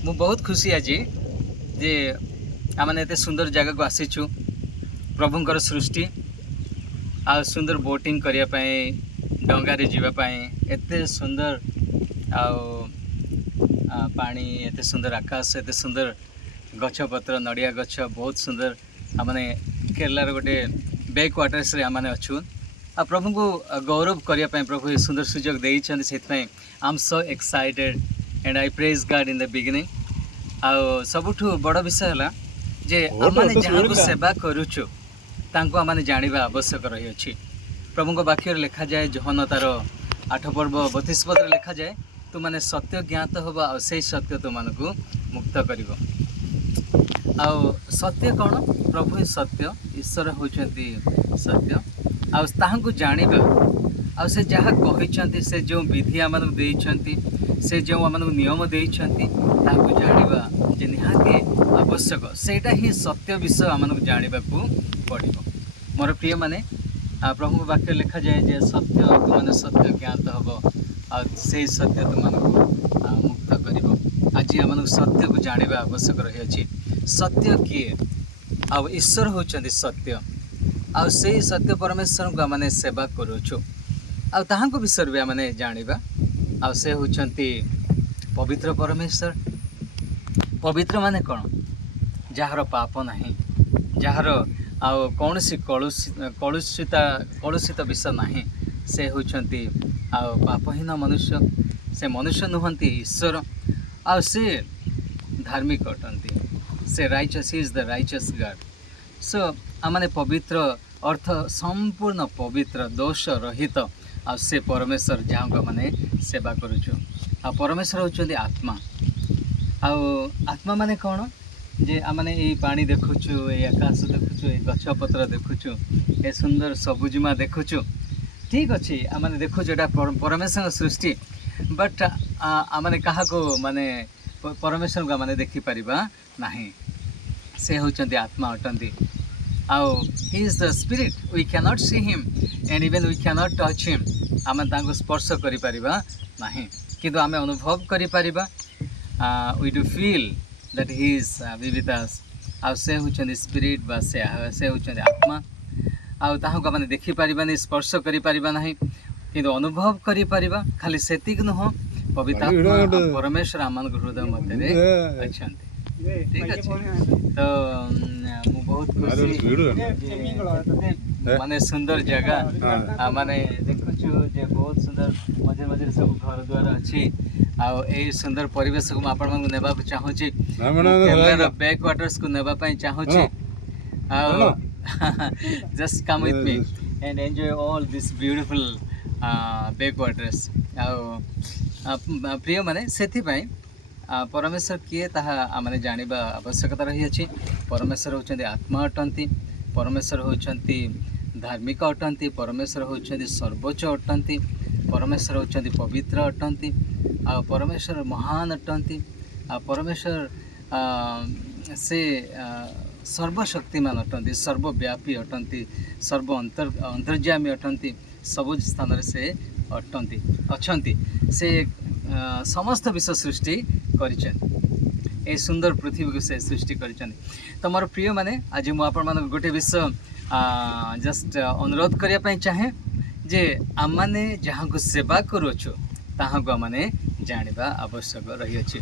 मु बहुत खुशी आज जे आमने एते सुंदर जगह को आसीचु प्रभुंकर सृष्टि आ सुंदर बोटिंग करिया पई डंगारे जीवा पई एते सुंदर आ पानी एते सुंदर आकाश एते सुंदर गछ पत्र नड़िया गछ बहुत सुंदर आमने केरलार गोटे बैक वाटर्स रे आमने अछु आ प्रभु को गौरव करिया पई प्रभु सुंदर सुजोग देई छन सेत पई I am so excited and I praise God in the beginning आ सबुठु बड़ विषय है जे आमने जहाँ को सेवा करुचु तांको आमने जानिबा आवश्यक रही अछि। प्रभु को वाक्य लिखा जाए जोहन तार 8 पर्व 32 पद लिखा जाए तु माने सत्य ज्ञात होबा आ से सत्य तु मानकु मुक्त करिवो। आ सत्य कौन प्रभु ही सत्य ईश्वर होचंती सत्य आ ताहांको जानिबा आ से जहाँ कहिसंती से जो विधि आमन देइछंती से जो आमन नियम देइछंती ताहांको जानिबा जे निहाती आवश्यक सेटा ही सत्य विषय आमन जानिबा को पड़िबो। मोर प्रिय माने प्रभु वाक्य लिखा जाए जे सत्य तुमने सत्य ज्ञात हबो आ से सत्य तुमनको मुक्त करिवो। आज आमन सत्य को जानिबा आवश्यक रही अछि। सत्य किए आ ईश्वर होचंती सत्य आ से सत्य परमेश्वर को माने सेवा करूछु आ ताहांको विषय भी माने जानिबा आ से होचंती पवित्र परमेश्वर। पवित्र माने कौन जार पाप नहीं जार आ कौन सी कलुषित विषय नहीं से होचंती आ पापहीन मनुष्य से मनुष्य नुहंती ईश्वर आ से धार्मिक अटंती से righteous is the righteous God. So आमने पवित्र अर्थ संपूर्ण पवित्र दोष रहित आ से परमेश्वर जहाँ को माने सेवा करुचु आ परमेश्वर होचंती आत्मा आ आत्मा माने कौन जे आमने ये पानी देखुचु ये आकाश देखुचु ये गछ पत्र देखुचु ये सुंदर सबुजिमा देखुचु ठीक अच्छे आमने देखुचु एटा परमेश्वर सृष्टि बट आमने कहा को माने परमेश्वर को माने देखि परिबा नहीं से होचंती आत्मा अटंती आउ he is the spirit we can not see him and even we can not touch him आमे तांको स्पर्श करि परिबा नहीं किंतु आमे अनुभव करि परिबा we do feel that he is with us आ से होचंती स्पिरिट बा से होचंती आत्मा आ ताहा को माने देखि परिबा नहीं स्पर्श करि परिबा नहीं किंतु अनुभव करि परिबा खाली सेतिक न हो पवित्र आत्मा परमेश्वर आमन हृदय मध्य रे अछंती ठीक अछि। तो मु बहुत खुशी माने सुंदर जगह माने देखुछु जे बहुत सुंदर मझे मझे सब घर द्वार अछि आ ए सुंदर परिवेश को आपण मन नेबा को चाहू छी केरला बैक वाटर्स को नेबा पई चाहू छी आ just come with me and enjoy all this beautiful backwaters आ प्रिय माने सेथि पई परमेश्वर किए ताहा माने जानिबा आवश्यकता रही अछि। परमेश्वर होचंती आत्मा अटंती परमेश्वर होचंती धार्मिक अटंती परमेश्वर होचंती सर्वोच्च अटंती परमेश्वर होचंती पवित्र अटंती आ परमेश्वर महान अटंती आ परमेश्वर से सर्वशक्तिमान अटंती सर्वव्यापी अटंती सर्व अंतर्यामी अटंती सब स्थान से अटंती अछंती से समस्त विश्व सृष्टि करिछन ए सुंदर पृथ्वी को से सृष्टि करिछन। तो मोर प्रिय माने आज मु आपण मान गोटे विषय जस्ट अनुरोध करिया पई चाहे जे आमने जहाँ को सेवा करूछु ताहा को माने जानिबा आवश्यक रही अछि।